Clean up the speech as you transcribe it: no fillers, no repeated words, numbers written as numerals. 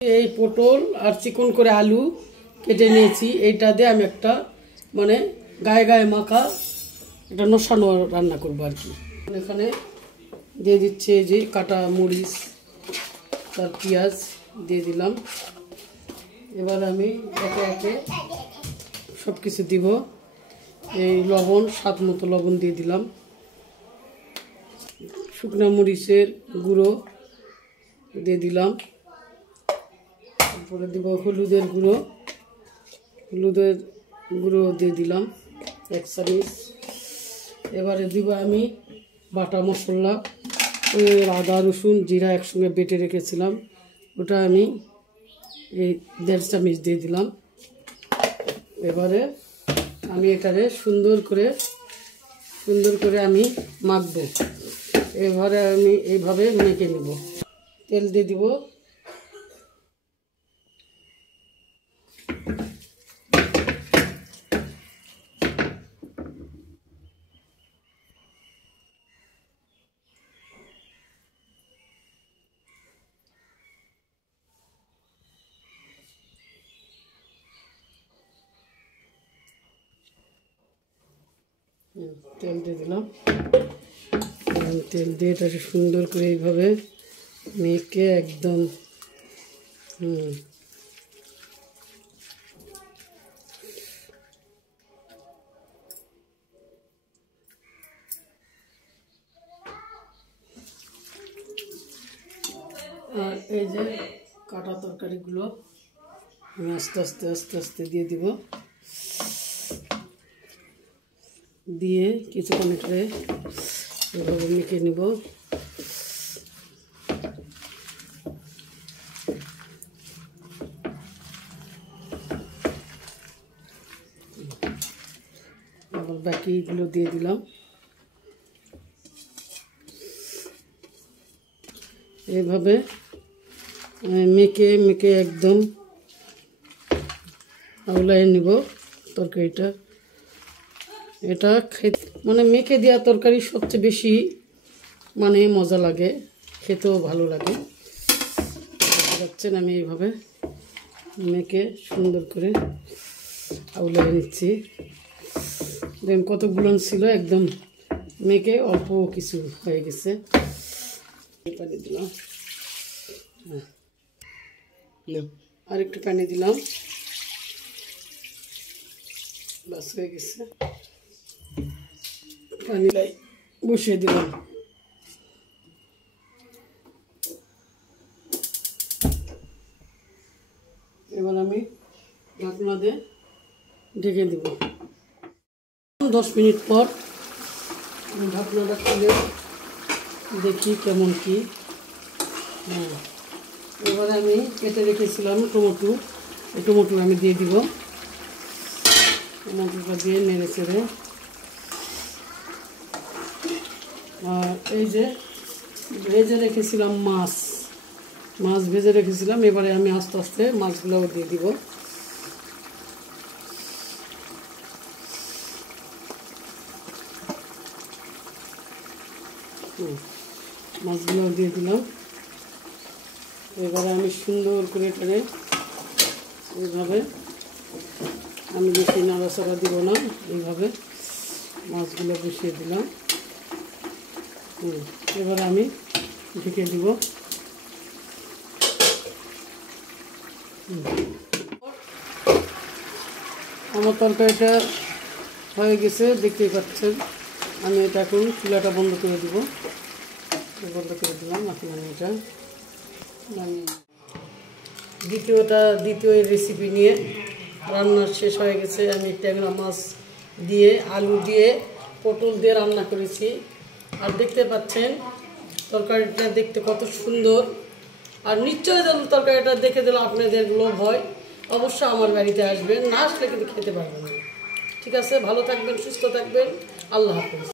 এই পটল আর চিকন করে আলু কেটে নিয়েছি। এইটা দিয়ে আমি একটা মানে গায়ে গায়ে মাখা একটা নশানো রান্না করবো আর কি। এখানে দিয়ে দিচ্ছে যে কাটা মরিচ তার পেঁয়াজ দিয়ে দিলাম। এবার আমি একে একে সব কিছু দিব। এই লবণ, স্বাদ মতো লবণ দিয়ে দিলাম। শুকনো মরিচের গুঁড়ো দিয়ে দিলাম। তারপরে দিব হলুদের গুঁড়ো দিয়ে দিলাম 1 চামচ। এবারে দিব আমি বাটা মশলা, ওই আদা রসুন জিরা একসঙ্গে বেটে রেখেছিলাম, ওটা আমি এই 1.5 চামচ দিয়ে দিলাম। এবারে আমি এটারে সুন্দর করে আমি মাখবো। এবারে আমি এইভাবে মেখে নেব। তেল দিয়ে দিব। তেল দিয়ে দিলাম। তেল দিয়ে এটা সুন্দর করে এইভাবে মেখে একদম আর এই যে কাটা তরকারিগুলো আমি আস্তে আস্তে দিয়ে দিব। দিয়ে কিছুক্ষণ করে এভাবে মেখে নিব। আবার বাকিগুলো দিয়ে দিলাম। এইভাবে মেখে একদম আউলায় নিব তরকারিটা। এটা খেতে মানে মেখে দেওয়া তরকারি সবচেয়ে বেশি মানে মজা লাগে, খেতেও ভালো লাগে। দেখছেন আমি এইভাবে মেখে সুন্দর করে আউলায় নিচ্ছি। দেখেন কতগুলো ছিল, একদম মেখে অল্প কিছু হয়ে গেছে। পানি দিলাম, আর একটু পানি দিলাম, বাস হয়ে গেছে। পানিটাই বসিয়ে দিলাম। এবার আমি ঢাকনা দিয়ে ঢেকে দেব। 10 মিনিট পর ঢাকনাটা খুলে দেখি কেমন কি। এবারে আমি কেটে রেখেছিলাম টমেটো আমি দিয়ে দিব। টমেটোটা দিয়ে নেড়ে চেড়ে, আর এই যে ভেজে রেখেছিলাম মাছ ভেজে রেখেছিলাম। এবারে আমি আস্তে আস্তে মাছগুলোও দিয়ে দিব। মাছগুলোও দিয়ে দিলাম। এবারে আমি সুন্দর করে টেনে এইভাবে, আমি বেশি নাড়াচাড়া দিব না, এইভাবে মাছগুলো বসিয়ে দিলাম। এবারে আমি ঢেকে দিব। আমার তরকারিটা হয়ে গেছে, দেখতেই পাচ্ছেন। আমি এটা এখন চুলাটা বন্ধ করে দিব। বন্ধ করে দিলাম। এখন আমি এটা দ্বিতীয় রেসিপি নিয়ে রান্না শেষ হয়ে গেছে। আমি ট্যাংরা মাছ দিয়ে, আলু দিয়ে, পটল দিয়ে রান্না করেছি। আর দেখতে পাচ্ছেন তরকারিটা দেখতে কত সুন্দর। আর নিশ্চয়ই তরকারিটা দেখে দিলে আপনাদের লোভ হয়, অবশ্যই আমার বাড়িতে আসবেন। না আসলে কিন্তু খেতে পারবেন না। ঠিক আছে, ভালো থাকবেন, সুস্থ থাকবেন। আল্লাহ হাফেজ।